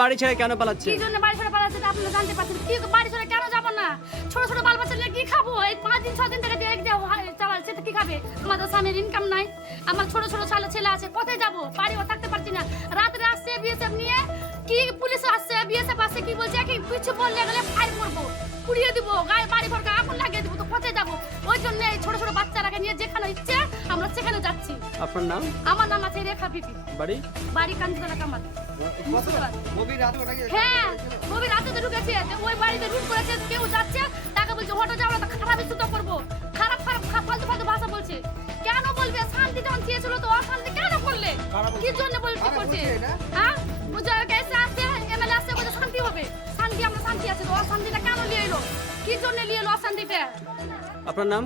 বাড়ি ছেড়ে কেন পালাচ্ছে? কি জন্য বাড়ি ছেড়ে পালাচ্ছে তা আপনারা জানতে পারছেন। কি বাড়ি ছেড়ে কেন যাব না? ছোট ছোট বাল বাচ্চা নিয়ে কি খাব? এই পাঁচ দিন, ছয় দিন থেকে দেখ দিয়ে চালাচ্ছে তো কি খাবে? আমাদের স্বামীর ইনকাম নাই। আমার ছোট ছোট ছেলে ছেলে আছে, কোথায় যাব? বাড়িও থাকতে পারছি না। রাত্রে আসছে বিএসএফ নিয়ে, কি পুলিশ আসছে বিএসএফ আসছে, কি বলছে কি কিছু বললে গেলে ফাইল করব। পুড়িয়ে দিব, গায়ে বাড়ি ভরকে কোথায় যাব। ওই জন্য এই ছোট ছোট বাচ্চারাকে নিয়ে যেখানে ইচ্ছে আমরা সেখানে যাচ্ছি। আপনার নাম? আমার নাম আছে রেখা বিপি বাড়ি? বাড়ি কান্দিতলা কামাল। হ্যাঁ গভীর রাতে তো ঢুকেছে। ওই বাড়িতে রুট করেছে কেউ যাচ্ছে তাকে বলছে হটো যাও না তো খারাপ ইস্যু তো করব। খারাপ খারাপ ফালতু ফালতু ভাষা বলছে। কেন বলবে? শান্তি যখন চেয়েছিল তো অশান্তি কেন করলে? কি জন্য বলছে করছে বলছে? আপনার নাম?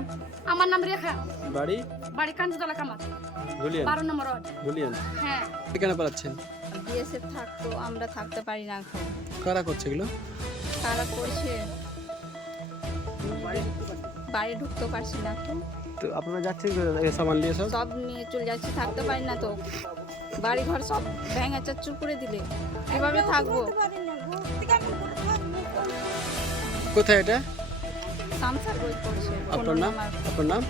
আমার নাম রেখা। বাড়ি? বাড়ি কাঞ্চতলা কামাল ধুলিয়ান বারো নম্বর ওয়ার্ড। ধুলিয়ান হ্যাঁ। কেন পালাচ্ছেন? বিএসএফ থাকতো আমরা থাকতে পারি না এখন। কারা করছে এগুলো? কারা করছে? বাড়ি ঢুকতে পারছি না এখন। তো আপনারা যাচ্ছেন সামান নিয়ে সব সব নিয়ে চলে যাচ্ছি থাকতে পারি না তো। বাড়ি ঘর সব ভেঙে চাচ্চুর করে দিলে। কীভাবে থাকব? কোথায় এটা? আপনার নাম? আপনার নাম?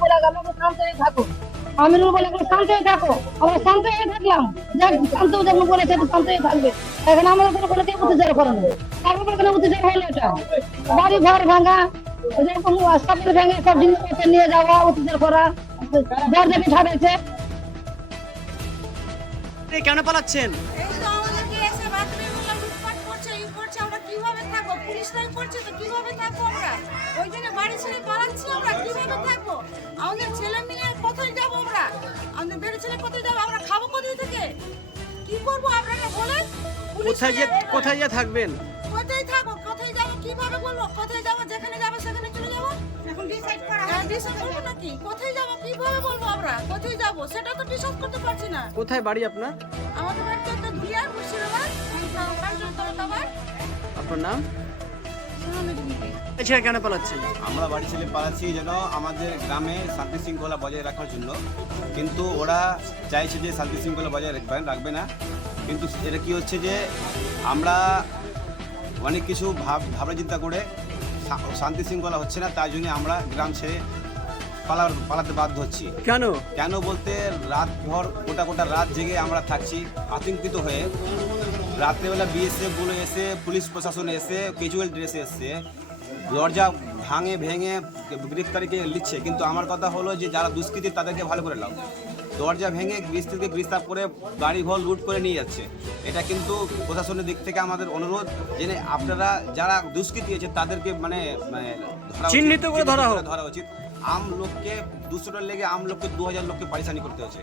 বলে শান্ত হয়ে থাকো। আমিনুল বলে শান্ত হয়ে থাকো। আমরা শান্ত হয়ে থাকলাম। যাক শান্ত যখন বলেছে তো শান্ত হয়ে থাকবে। এখন আমাদের কোনো কোনো কেউ অত্যাচার করেন তার উপর কোনো অত্যাচার হলো এটা। বাড়ি ঘর ভাঙা যেরকম সব ভেঙে সব জিনিসপত্র নিয়ে যাওয়া অত্যাচার করা দরজাকে ছাড়াইছে এই কেন পালাচ্ছেন? করছে তো কীভাবে থাকব আমরা? ওই জন্য বাড়ি ছেড়ে পালাচ্ছি আমরা কীভাবে থাকব? আমাদের ছেলে মেয়ে কোথায় যাব আমরা? আমাদের বেড়ে ছেলে কোথায় যাব? আমরা খাব কোথায় থেকে? কি করব আপনারা বলেন? কোথায় যে কোথায় যে থাকবেন? কোথায় থাকব? কোথায় যাব? কীভাবে বলব? কোথায় যাব? যেখানে যাব সেখানে চলে যাব? এখন ডিসাইড করা হ্যাঁ ডিসাইড করব নাকি? কোথায় যাব? কীভাবে বলব আমরা? কোথায় যাব? সেটা তো ডিসাইড করতে পারছি না। কোথায় বাড়ি আপনার? আমাদের বাড়িতে একটা দুলিয়ার মুর্শিদাবাদ আপনার নাম? ছেড়ে কেন পালাচ্ছেন আমরা বাড়ি ছেলে পালাচ্ছি যেন আমাদের গ্রামে শান্তি শৃঙ্খলা বজায় রাখার জন্য। কিন্তু ওরা চাইছে যে শান্তি শৃঙ্খলা বজায় রাখবে রাখবে না। কিন্তু এটা কি হচ্ছে যে আমরা অনেক কিছু ভাব ভাবনা চিন্তা করে শান্তি শৃঙ্খলা হচ্ছে না তাই জন্য আমরা গ্রাম ছেড়ে পালা পালাতে বাধ্য হচ্ছি। কেন? কেন বলতে রাত ভর গোটা গোটা রাত জেগে আমরা থাকছি আতঙ্কিত হয়ে। রাত্রেবেলা বিএসএফ বলে এসে পুলিশ প্রশাসন এসে ক্যাজুয়াল ড্রেসে এসছে। দরজা ভাঙে ভেঙে গ্রেফতারিকে লিখছে কিন্তু আমার কথা হলো যে যারা দুষ্কৃতী তাদেরকে ভালো করে লাও দরজা ভেঙে গ্রেফতারকে গ্রেফতার করে গাড়ি ঘর লুট করে নিয়ে যাচ্ছে। এটা কিন্তু প্রশাসনের দিক থেকে আমাদের অনুরোধ যে আপনারা যারা দুষ্কৃতী আছে তাদেরকে মানে মানে চিহ্নিত করে ধরা ধরা উচিত। আম লোককে দুশোটার লেগে আম লোককে দু হাজার লোককে পারিশানি করতে হচ্ছে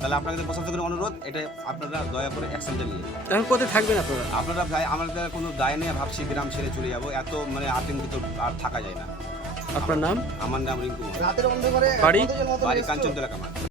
তাহলে আপনাদের করে অনুরোধ এটা আপনারা দয়া করে অ্যাকশন নিয়ে এখন কোথায় থাকবেন আপনারা? আপনারা ভাই আমাদের কোনো দায় নেই ভাবছি গ্রাম ছেড়ে চলে যাব। এত মানে আতঙ্কিত আর থাকা যায় না। আপনার নাম? আমার নাম রিঙ্কু কুমার। রাতের অন্ধকারে বাড়ি? বাড়ি কাঞ্চনতলা কামার